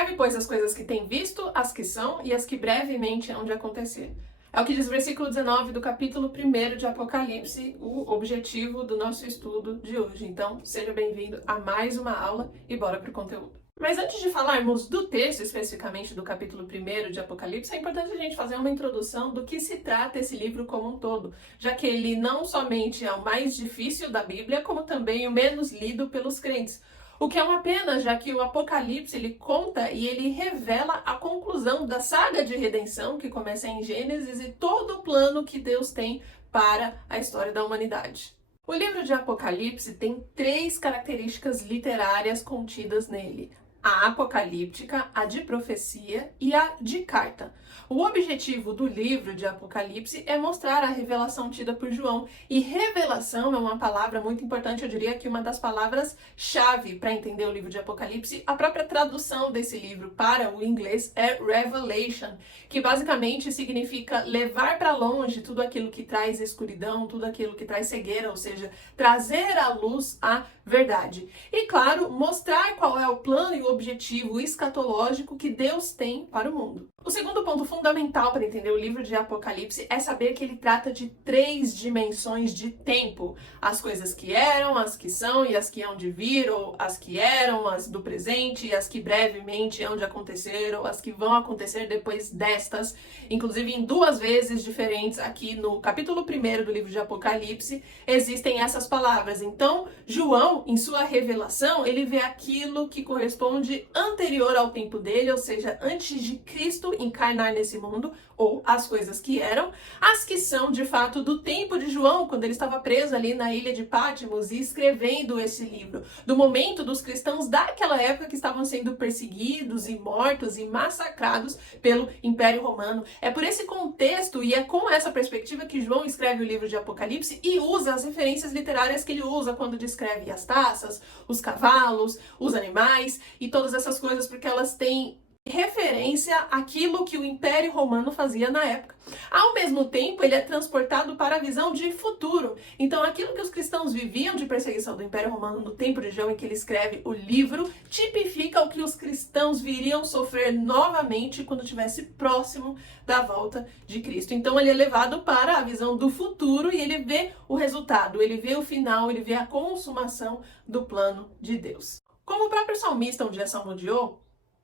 Escreve, pois, as coisas que tem visto, as que são e as que brevemente hão de acontecer. É o que diz o versículo 19 do capítulo 1 de Apocalipse, o objetivo do nosso estudo de hoje. Então, seja bem-vindo a mais uma aula e bora pro conteúdo. Mas antes de falarmos do texto, especificamente do capítulo 1 de Apocalipse, é importante a gente fazer uma introdução do que se trata esse livro como um todo, já que ele não somente é o mais difícil da Bíblia, como também o menos lido pelos crentes. O que é uma pena, já que o Apocalipse ele conta e ele revela a conclusão da saga de redenção que começa em Gênesis e todo o plano que Deus tem para a história da humanidade. O livro de Apocalipse tem 3 características literárias contidas nele: a apocalíptica, a de profecia e a de carta. O objetivo do livro de Apocalipse é mostrar a revelação tida por João. E revelação é uma palavra muito importante, eu diria que uma das palavras-chave para entender o livro de Apocalipse. A própria tradução desse livro para o inglês é revelation, que basicamente significa levar para longe tudo aquilo que traz escuridão, tudo aquilo que traz cegueira, ou seja, trazer à luz a verdade. E claro, mostrar qual é o plano e o objetivo escatológico que Deus tem para o mundo. O segundo ponto fundamental para entender o livro de Apocalipse é saber que ele trata de 3 dimensões de tempo. As coisas que eram, as que são e as que hão de vir, ou as que eram, as do presente e as que brevemente hão de acontecer, ou as que vão acontecer depois destas. Inclusive em 2 vezes diferentes aqui no capítulo 1 do livro de Apocalipse existem essas palavras. Então, João, em sua revelação, ele vê aquilo que corresponde anterior ao tempo dele, ou seja, antes de Cristo encarnar nesse mundo, ou as coisas que eram, as que são de fato do tempo de João, quando ele estava preso ali na ilha de Patmos e escrevendo esse livro, do momento dos cristãos daquela época que estavam sendo perseguidos e mortos e massacrados pelo Império Romano. É por esse contexto e é com essa perspectiva que João escreve o livro de Apocalipse e usa as referências literárias que ele usa quando descreve as taças, os cavalos, os animais e todas essas coisas, porque elas têm referência àquilo que o Império Romano fazia na época. Ao mesmo tempo, ele é transportado para a visão de futuro. Então, aquilo que os cristãos viviam de perseguição do Império Romano no tempo de João, em que ele escreve o livro, tipifica o que os cristãos viriam sofrer novamente quando estivesse próximo da volta de Cristo. Então, ele é levado para a visão do futuro e ele vê o resultado, ele vê o final, ele vê a consumação do plano de Deus. Como o próprio salmista um dia salmodiou,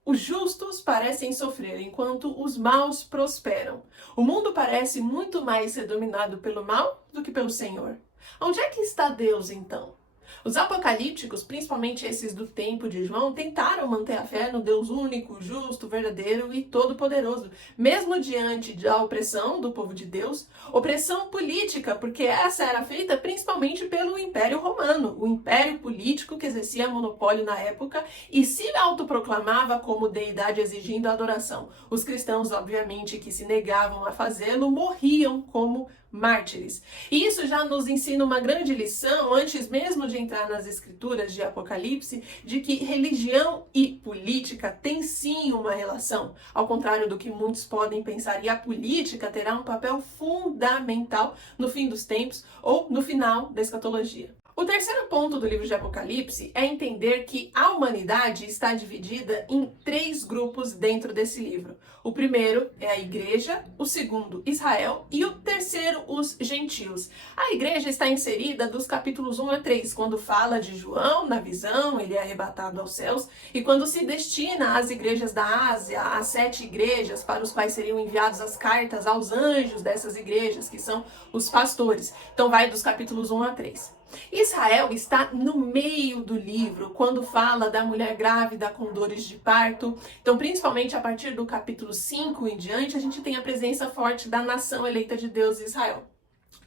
os justos parecem sofrer, enquanto os maus prosperam. O mundo parece muito mais ser dominado pelo mal do que pelo Senhor. Onde é que está Deus, então? Os apocalípticos, principalmente esses do tempo de João, tentaram manter a fé no Deus único, justo, verdadeiro e todo-poderoso, mesmo diante da opressão do povo de Deus, opressão política, porque essa era feita principalmente pelo Império Romano, o império político que exercia monopólio na época e se autoproclamava como deidade exigindo adoração. Os cristãos, obviamente, que se negavam a fazê-lo, morriam como mártires. E isso já nos ensina uma grande lição, antes mesmo de entrar nas escrituras de Apocalipse, de que religião e política têm sim uma relação, ao contrário do que muitos podem pensar, e a política terá um papel fundamental no fim dos tempos ou no final da escatologia. O terceiro ponto do livro de Apocalipse é entender que a humanidade está dividida em 3 grupos dentro desse livro. O primeiro é a igreja, o segundo, Israel, e o terceiro, os gentios. A igreja está inserida dos capítulos 1 a 3, quando fala de João na visão, ele é arrebatado aos céus, e quando se destina às igrejas da Ásia, às 7 igrejas para os quais seriam enviadas as cartas aos anjos dessas igrejas, que são os pastores. Então vai dos capítulos 1 a 3. Israel está no meio do livro, quando fala da mulher grávida com dores de parto. Então, principalmente a partir do capítulo 5 em diante, a gente tem a presença forte da nação eleita de Deus, Israel.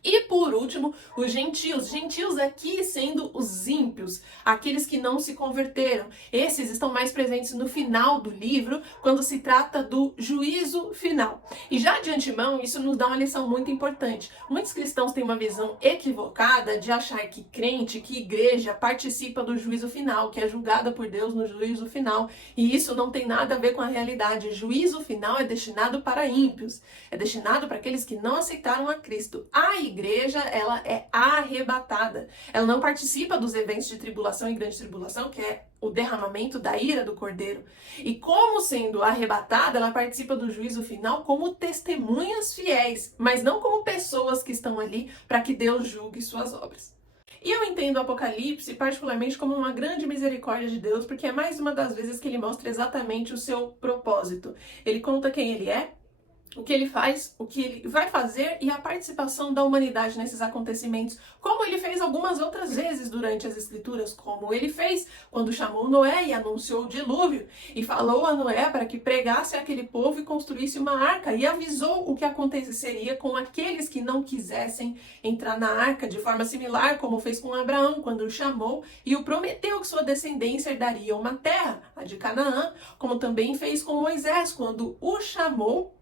E por último, os gentios. Gentios aqui sendo os ímpios, aqueles que não se converteram. Esses estão mais presentes no final do livro, quando se trata do juízo final. E já de antemão, isso nos dá uma lição muito importante. Muitos cristãos têm uma visão equivocada de achar que crente, que igreja participa do juízo final, que é julgada por Deus no juízo final. E isso não tem nada a ver com a realidade. O juízo final é destinado para ímpios. É destinado para aqueles que não aceitaram a Cristo. A igreja, ela é arrebatada. Ela não participa dos eventos de tribulação e grande tribulação, que é o derramamento da ira do Cordeiro. E como sendo arrebatada, ela participa do juízo final como testemunhas fiéis, mas não como pessoas que estão ali para que Deus julgue suas obras. E eu entendo o Apocalipse particularmente como uma grande misericórdia de Deus, porque é mais uma das vezes que ele mostra exatamente o seu propósito. Ele conta quem ele é, o que ele faz, o que ele vai fazer e a participação da humanidade nesses acontecimentos, como ele fez algumas outras vezes durante as escrituras, como ele fez quando chamou Noé e anunciou o dilúvio e falou a Noé para que pregasse aquele povo e construísse uma arca e avisou o que aconteceria com aqueles que não quisessem entrar na arca, de forma similar como fez com Abraão quando o chamou e o prometeu que sua descendência herdaria uma terra, a de Canaã, como também fez com Moisés quando o chamou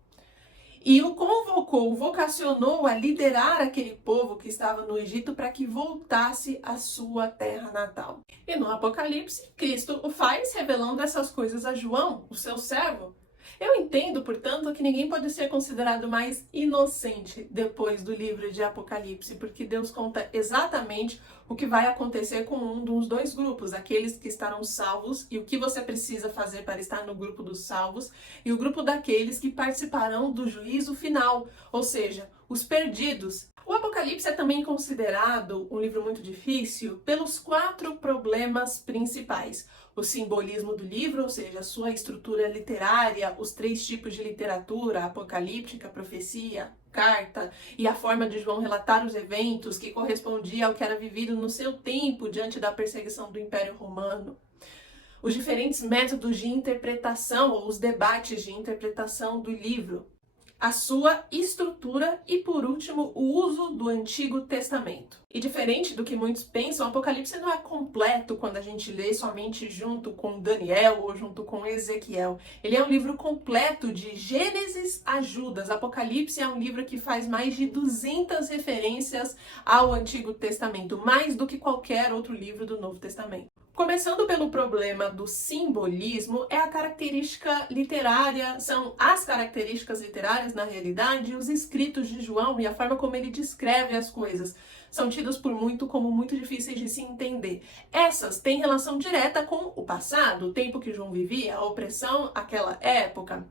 e o convocou, vocacionou a liderar aquele povo que estava no Egito para que voltasse à sua terra natal. E no Apocalipse, Cristo o faz, revelando essas coisas a João, o seu servo. Eu entendo, portanto, que ninguém pode ser considerado mais inocente depois do livro de Apocalipse, porque Deus conta exatamente o que vai acontecer com um dos dois grupos, aqueles que estarão salvos e o que você precisa fazer para estar no grupo dos salvos, e o grupo daqueles que participarão do juízo final, ou seja, os perdidos. O Apocalipse é também considerado um livro muito difícil pelos 4 problemas principais. O simbolismo do livro, ou seja, a sua estrutura literária, os 3 tipos de literatura, apocalíptica, profecia, carta, e a forma de João relatar os eventos que correspondia ao que era vivido no seu tempo diante da perseguição do Império Romano. Os diferentes métodos de interpretação, ou os debates de interpretação do livro. A sua estrutura e, por último, o uso do Antigo Testamento. E diferente do que muitos pensam, o Apocalipse não é completo quando a gente lê somente junto com Daniel ou junto com Ezequiel. Ele é um livro completo de Gênesis a Judas. Apocalipse é um livro que faz mais de 200 referências ao Antigo Testamento, mais do que qualquer outro livro do Novo Testamento. Começando pelo problema do simbolismo, é a característica literária, são as características literárias, na realidade, os escritos de João e a forma como ele descreve as coisas. São tidos por como muito difíceis de se entender. Essas têm relação direta com o passado, o tempo que João vivia, a opressão, aquela época.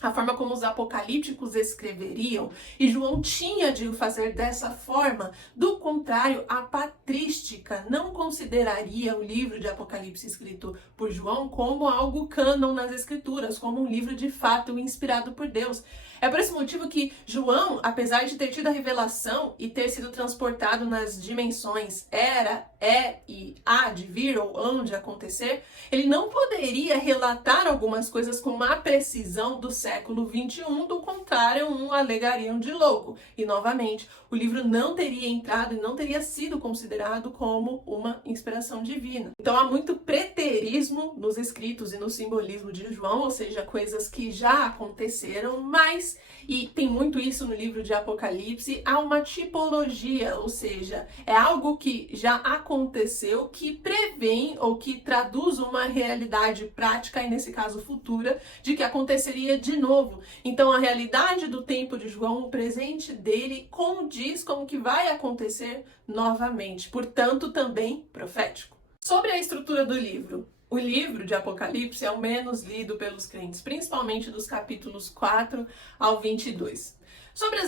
A forma como os apocalípticos escreveriam, e João tinha de o fazer dessa forma. Do contrário, a patrística não consideraria o livro de Apocalipse escrito por João como algo cânon nas escrituras, como um livro de fato inspirado por Deus. É por esse motivo que João, apesar de ter tido a revelação e ter sido transportado nas dimensões era, é e há de vir ou hão de acontecer, ele não poderia relatar algumas coisas com uma precisão do século 21, do contrário, um alegariam de louco. E, novamente, o livro não teria entrado e não teria sido considerado como uma inspiração divina. Então, há muito preterismo nos escritos e no simbolismo de João, ou seja, coisas que já aconteceram, mas, e tem muito isso no livro de Apocalipse, há uma tipologia, ou seja, é algo que já aconteceu, que prevém ou que traduz uma realidade prática, e nesse caso futura, de que aconteceria de novo. Então a realidade do tempo de João, o presente dele, condiz com o que vai acontecer novamente, portanto também profético. Sobre a estrutura do livro. O livro de Apocalipse é o menos lido pelos crentes, principalmente dos capítulos 4 ao 22. Sobre a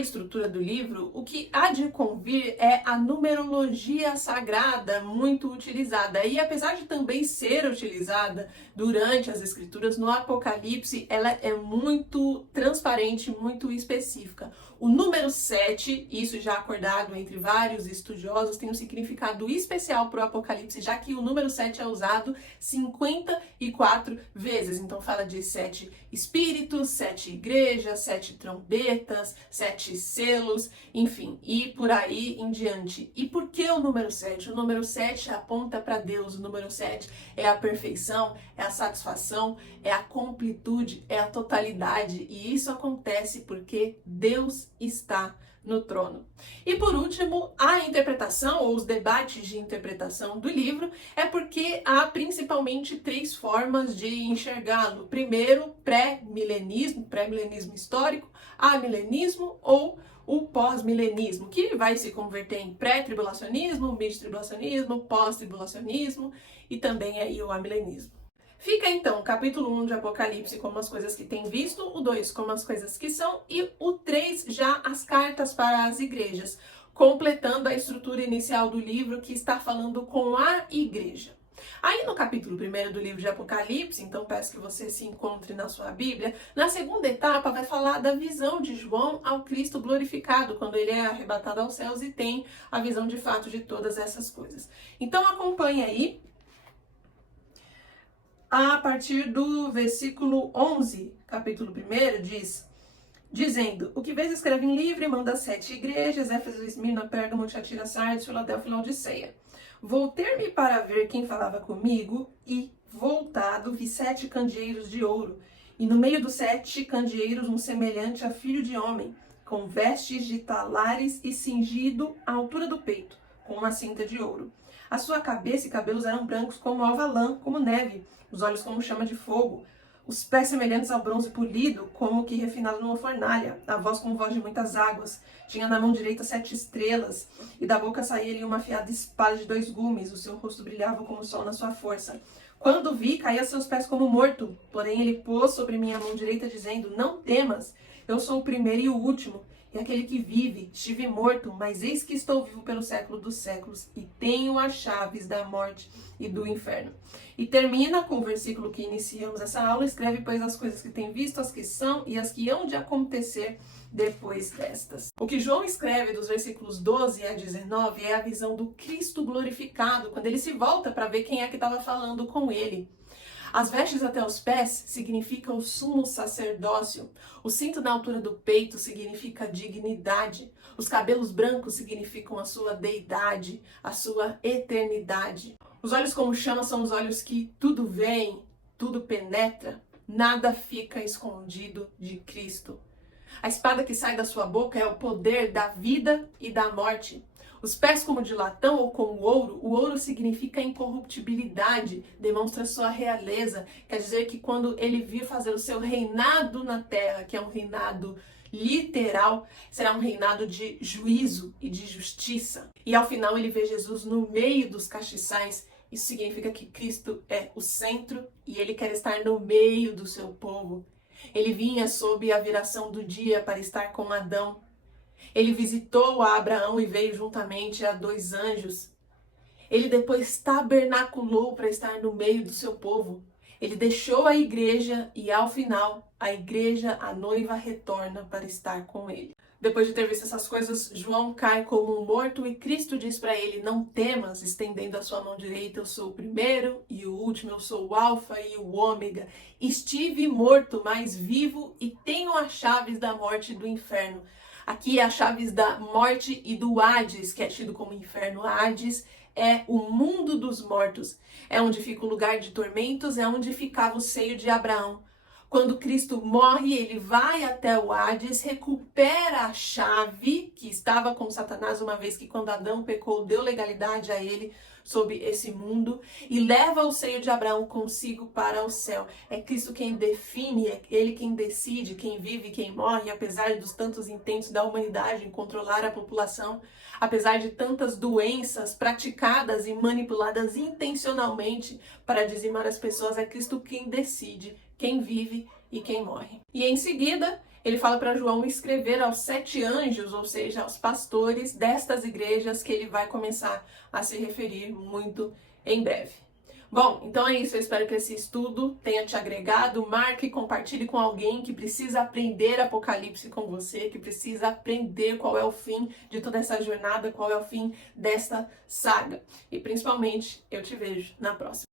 estrutura do livro, o que há de convir é a numerologia sagrada muito utilizada. E apesar de também ser utilizada durante as escrituras, no Apocalipse ela é muito transparente, muito específica. O número 7, isso já acordado entre vários estudiosos, tem um significado especial para o Apocalipse, já que o número 7 é usado 54 vezes. Então fala de 7 espíritos, 7 igrejas, 7 trombetas, 7 selos, enfim, e por aí em diante. E por que o número 7? O número 7 aponta para Deus, o número 7 é a perfeição, é a satisfação, é a completude, é a totalidade. E isso acontece porque Deus está no trono. E por último, a interpretação ou os debates de interpretação do livro é porque há principalmente 3 formas de enxergá-lo. Primeiro, pré-milenismo histórico, amilenismo ou o pós-milenismo, que vai se converter em pré-tribulacionismo, mid-tribulacionismo, pós-tribulacionismo e também aí o amilenismo. Fica então o capítulo 1 de Apocalipse como as coisas que tem visto, o 2 como as coisas que são e o 3 já as cartas para as igrejas, completando a estrutura inicial do livro que está falando com a igreja. Aí no capítulo 1 do livro de Apocalipse, então peço que você se encontre na sua Bíblia, na segunda etapa vai falar da visão de João ao Cristo glorificado, quando ele é arrebatado aos céus e tem a visão de fato de todas essas coisas. Então acompanhe aí, a partir do versículo 11, capítulo 1, dizendo: o que vês escreve em livro e manda 7 igrejas, Éfeso, Esmirna, Pérgamo, Tiatira, Sardes, Filadélfia e Laodiceia. Voltei-me para ver quem falava comigo e, voltado, vi 7 candeeiros de ouro, e no meio dos 7 candeeiros um semelhante a filho de homem, com vestes de talares e cingido à altura do peito, com uma cinta de ouro. A sua cabeça e cabelos eram brancos como alva lã, como neve, os olhos como chama de fogo, os pés semelhantes ao bronze polido, como que refinado numa fornalha, a voz como voz de muitas águas. Tinha na mão direita 7 estrelas, e da boca saía-lhe uma afiada espada de 2 gumes, o seu rosto brilhava como o sol na sua força. Quando vi, caí a seus pés como morto, porém ele pôs sobre minha mão direita, dizendo: não temas, eu sou o primeiro e o último, e aquele que vive. Estive morto, mas eis que estou vivo pelo século dos séculos, e tenho as chaves da morte e do inferno. E termina com o versículo que iniciamos essa aula: escreve, pois, as coisas que tem visto, as que são e as que hão de acontecer depois destas. O que João escreve dos versículos 12 a 19 é a visão do Cristo glorificado, quando ele se volta para ver quem é que estava falando com ele. As vestes até os pés significam o sumo sacerdócio. O cinto na altura do peito significa dignidade. Os cabelos brancos significam a sua deidade, a sua eternidade. Os olhos como chama são os olhos que tudo veem, tudo penetra, nada fica escondido de Cristo. A espada que sai da sua boca é o poder da vida e da morte. Os pés como de latão ou como ouro, o ouro significa incorruptibilidade, demonstra sua realeza, quer dizer que quando ele vir fazer o seu reinado na terra, que é um reinado literal, será um reinado de juízo e de justiça. E ao final ele vê Jesus no meio dos castiçais. Isso significa que Cristo é o centro e ele quer estar no meio do seu povo. Ele vinha sob a viração do dia para estar com Adão. Ele visitou a Abraão e veio juntamente a 2 anjos. Ele depois tabernaculou para estar no meio do seu povo. Ele deixou a igreja e, ao final, a igreja, a noiva, retorna para estar com ele. Depois de ter visto essas coisas, João cai como um morto e Cristo diz para ele: não temas, estendendo a sua mão direita: eu sou o primeiro e o último, eu sou o alfa e o ômega. Estive morto, mas vivo, e tenho as chaves da morte e do inferno. Aqui é as chaves da morte e do Hades, que é tido como inferno. Hades é o mundo dos mortos. É onde fica o lugar de tormentos, é onde ficava o seio de Abraão. Quando Cristo morre, ele vai até o Hades, recupera a chave que estava com Satanás, uma vez que quando Adão pecou, deu legalidade a ele sobre esse mundo, e leva o seio de Abraão consigo para o céu. É Cristo quem define, é ele quem decide quem vive e quem morre, apesar dos tantos intentos da humanidade em controlar a população, apesar de tantas doenças praticadas e manipuladas intencionalmente para dizimar as pessoas, é Cristo quem decide quem vive e quem morre. E em seguida, ele fala para João escrever aos 7 anjos, ou seja, aos pastores destas igrejas, que ele vai começar a se referir muito em breve. Bom, então é isso. Eu espero que esse estudo tenha te agregado. Marque e compartilhe com alguém que precisa aprender Apocalipse com você, que precisa aprender qual é o fim de toda essa jornada, qual é o fim desta saga. E principalmente, eu te vejo na próxima.